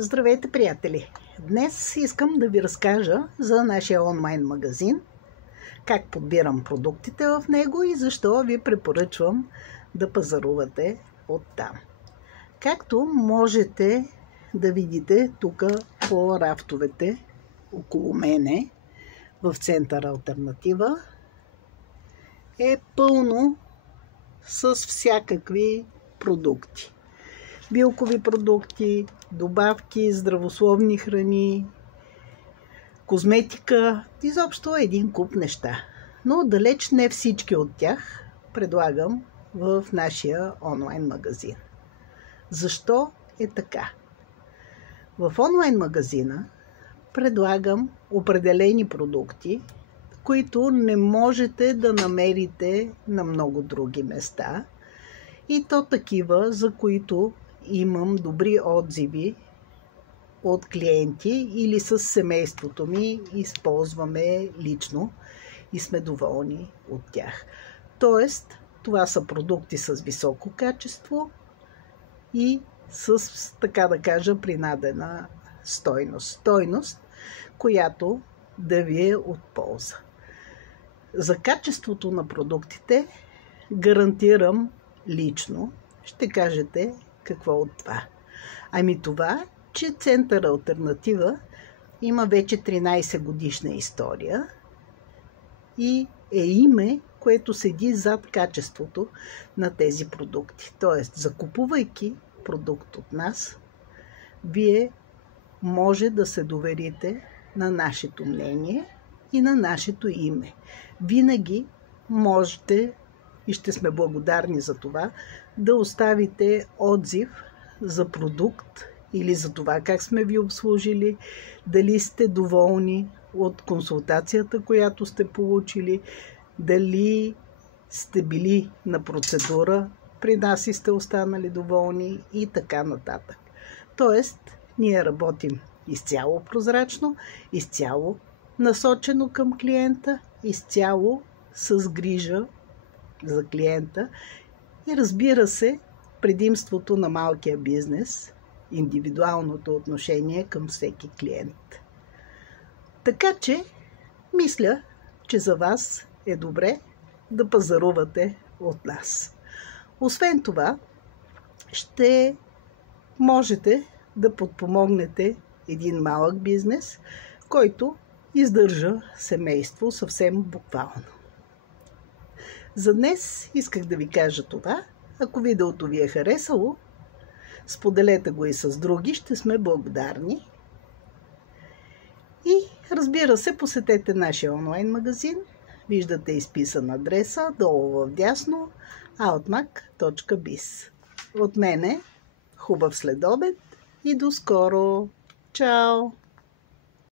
Здравейте, приятели! Днес искам да ви разкажа за нашия онлайн магазин, как подбирам продуктите в него и защо ви препоръчвам да пазарувате оттам. Както можете да видите тук по рафтовете около мене в център Алтернатива е пълно с всякакви продукти. Билкови продукти, добавки, здравословни храни, козметика, изобщо един куп неща. Но далеч не всички от тях предлагам в нашия онлайн магазин. Защо е така? В онлайн магазина предлагам определени продукти, които не можете да намерите на много други места, и то такива, за които имам добри отзиви от клиенти или с семейството ми използваме лично и сме доволни от тях. Тоест, това са продукти с високо качество и с, така да кажа, принадена стойност, която да ви е от полза. За качеството на продуктите гарантирам лично. Ще кажете какво от това? Ами това, че Център Алтернатива има вече 13 годишна история и е име, което седи зад качеството на тези продукти. Тоест, закупувайки продукт от нас, вие може да се доверите на нашето мнение и на нашето име. Винаги можете и ще сме благодарни за това да оставите отзив за продукт или за това как сме ви обслужили, дали сте доволни от консултацията, която сте получили, дали сте били на процедура при нас и сте останали доволни и така нататък. Тоест, ние работим изцяло прозрачно, изцяло насочено към клиента, изцяло с грижа за клиента и, разбира се, предимството на малкия бизнес, индивидуалното отношение към всеки клиент. Така че, мисля, че за вас е добре да пазарувате от нас. Освен това, ще можете да подпомогнете един малък бизнес, който издържа семейство съвсем буквално. За днес исках да ви кажа това. Ако видеото ви е харесало, споделете го и с други, ще сме благодарни. И разбира се, посетете нашия онлайн магазин. Виждате изписан адреса долу вдясно outmac.biz. От мене хубав следобед и до скоро! Чао!